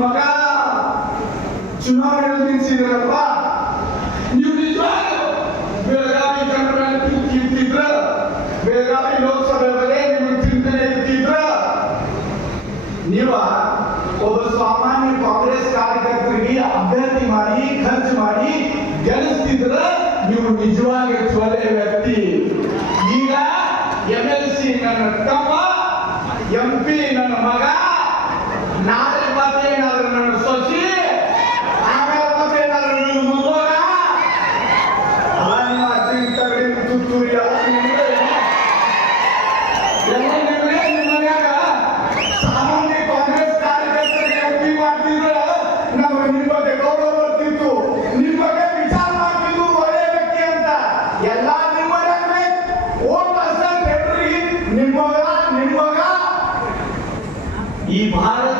ಮಗ ಚುನಾವಣೆ ನಿಲ್ಸಿದ್ರಪ್ಪ ನೀವು ನಿಜವಾಗ್ಲೂ ಬೆಳಗಾವಿ ಕನ್ನಡ ಕೀರ್ತಿದ್ರ ಬೆಳಗಾವಿ ಲೋಕಸಭೆ ಬಗ್ಗೆ ನಿಮ್ಮ ಚಿಂತನೆ ಇರ್ತಿದ್ರ? ನೀವ ಒಬ್ಬ ಸಾಮಾನ್ಯ ಕಾಂಗ್ರೆಸ್ ಕಾರ್ಯಕರ್ತರಿಗೆ ಅಭ್ಯರ್ಥಿ ಮಾಡಿ, ಖರ್ಚು ಮಾಡಿ ಗೆಲ್ಲಿಸ್ತಿದ್ರ? ನೀವು ನಿಜವಾಗಿ ಚೊಲೆ ವ್ಯಕ್ತಿ. ಈಗ ಎಂ ಎಲ್ ಸಿ ನನ್ನ ತಮ್ಮ, ಎಂ ಪಿ ನನ್ನ ಮಗ ఈ భారత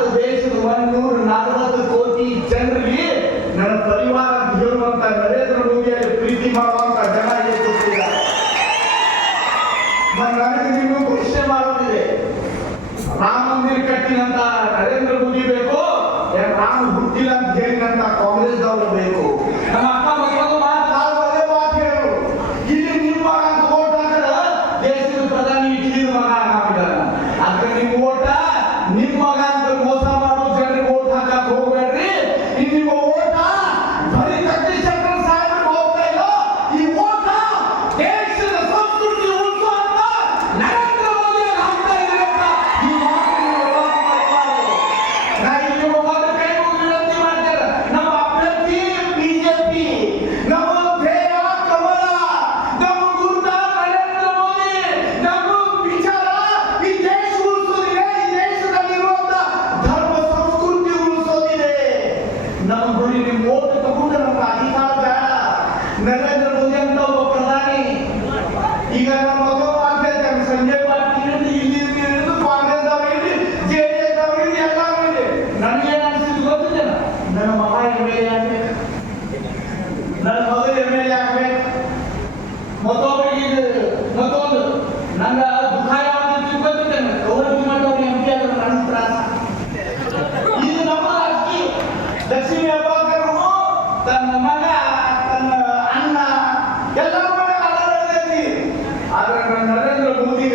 ದಕ್ಷಿಣ ಅಬ್ಬಾಕರ್ನು ತನ್ನ ಮಗ ತನ್ನ ಅಣ್ಣ ಎಲ್ಲರೂ ಮಗ ಆಧಾರ ಆದ್ರೆ Narendra Modi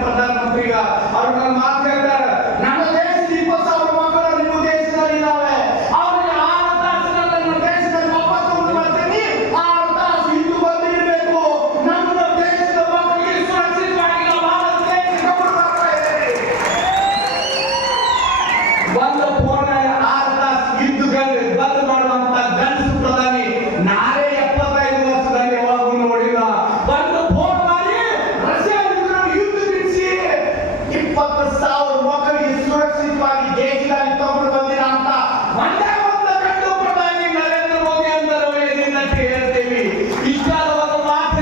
para dar uma. ಹೇಳ್ತೇವೆ ಇಷ್ಟಾದ ಮಾತ್ರ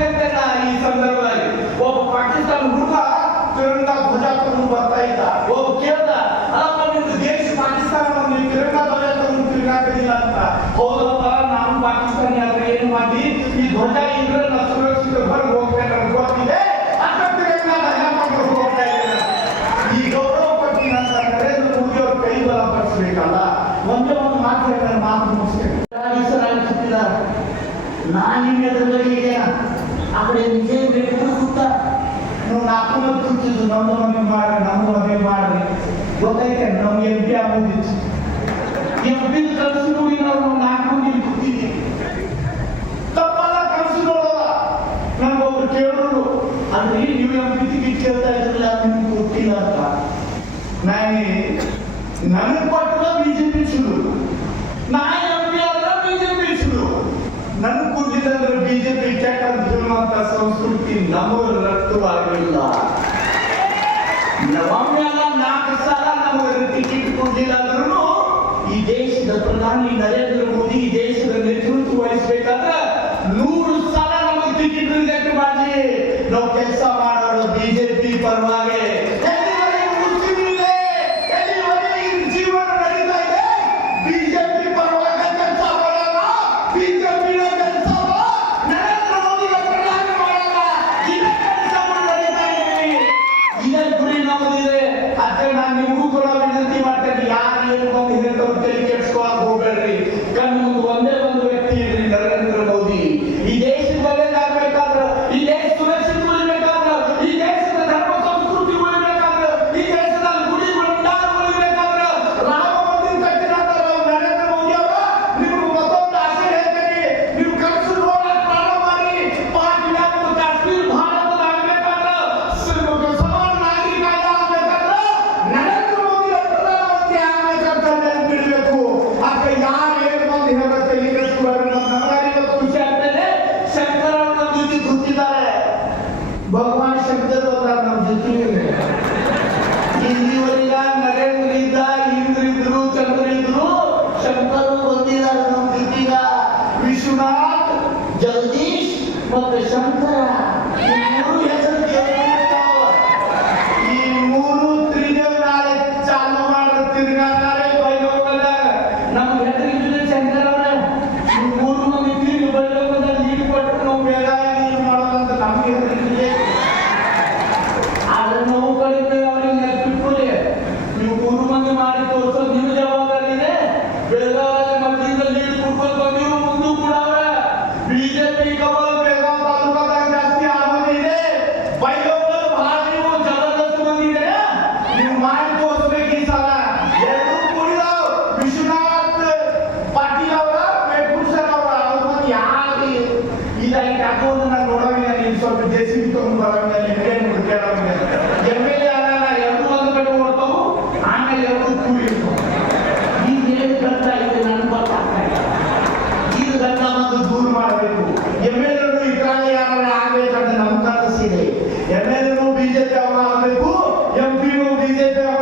ಈ ಸಂದರ್ಭದಲ್ಲಿ? ಒಬ್ಬ ಪಾಕಿಸ್ತಾನ ಹುಡುಗ ತಿರಂಗ ಧ್ವಜ ತಗೊಂಡು ಬರ್ತಾ ಇದ್ದ. ಅಲ್ಲಪ್ಪ ದೇಶ ಪಾಕಿಸ್ತಾನ ನೀವು ತಿರಂಗ ಧ್ವಜ ತಗೊಂಡು ಅಂತ? ಹೌದಪ್ಪ ನಾವು ಪಾಕಿಸ್ತಾನಿ ಆದ್ರೆ ಮಾಡಿ ಈ ಧ್ವಜ ಇದ್ರೆ ನಾವು ಎಂ ಪಿ ಆಗೋದಿಲ್ಲ ಎಂ ಪಿ ಕನಸು ನಾಲ್ಕು ತಪ್ಪಲ್ಲ ಕನಸು ನೋಡಲ್ಲ ನಮ್ಗೆ ಒಬ್ರು ಕೇಳೋರು ಅಂದ್ರೆ ನೀವು ಎಂ ಪಿ ಕೇಳ್ತಾ ಇದ್ರಲ್ಲ, ನಿಮ್ಗೆ ಗೊತ್ತಿಲ್ಲ ಅಂತ. ನಾನು, ನನಗೆ ಕೊಟ್ಟದ ಬಿಜೆಪಿ ಸುಳ್ಳು ನಾ ಎಂ ಪಿ ಆದ್ರೆ ಬಿಜೆಪಿ ಸುಳ್ಳು ನನ್ಗೆ ಕೂತಿದ್ದ ಅಂದ್ರೆ ಬಿಜೆಪಿ ಅಂತ ಸಂಸ್ಕೃತಿ ನಮಗೆ ರಕ್ತವಾಗಿಲ್ಲ ನವಾಮ್ಯ ಆಗುವುದಿಲ್ಲ ಅಂದ್ರೂ ಈ ದೇಶದ ಪ್ರಧಾನಿ ನರೇಂದ್ರ ಮೋದಿ ಈ ದೇಶದ ನೇತೃತ್ವ ವಹಿಸಬೇಕಾದ್ರೆ ನೂರು ಸಲ ನಮಗೆ ಟಿಕೆಟ್ ಬಾಜಿ ನಾವು ಕೆಲಸ ಸ್ವಲ್ಪ ಜೆಸಿಬಿ ತಗೊಂಡು ಬರೋದ್ಮೇಲೆ ಹೆಂಗೇನು ಎರಡು ಒಂದು ಕಡೆ ಓಡ್ತಾವು ಆಮೇಲೆ ಎರಡು ಕೂಡಿ ಈಗ ಏನು ಕಷ್ಟ ಇದೆ ನನ್ಗೆ ಗೊತ್ತಾಗ್ತಾ ಈಗ ಕಷ್ಟ ದೂರ ಮಾಡಬೇಕು. ಎಂ ಎಲ್ ಎಗಳು ಇತರ ಯಾರು ಆಗ್ಬೇಕಂತ ನಮ್ಮ ಕನಸಿದೆ ಎಂ ಎಲ್ ಎನು ಬಿಜೆಪಿ ಅವರಾಗಬೇಕು ಎಂ ಪಿನೂ ಬಿಜೆಪಿ ಅವರ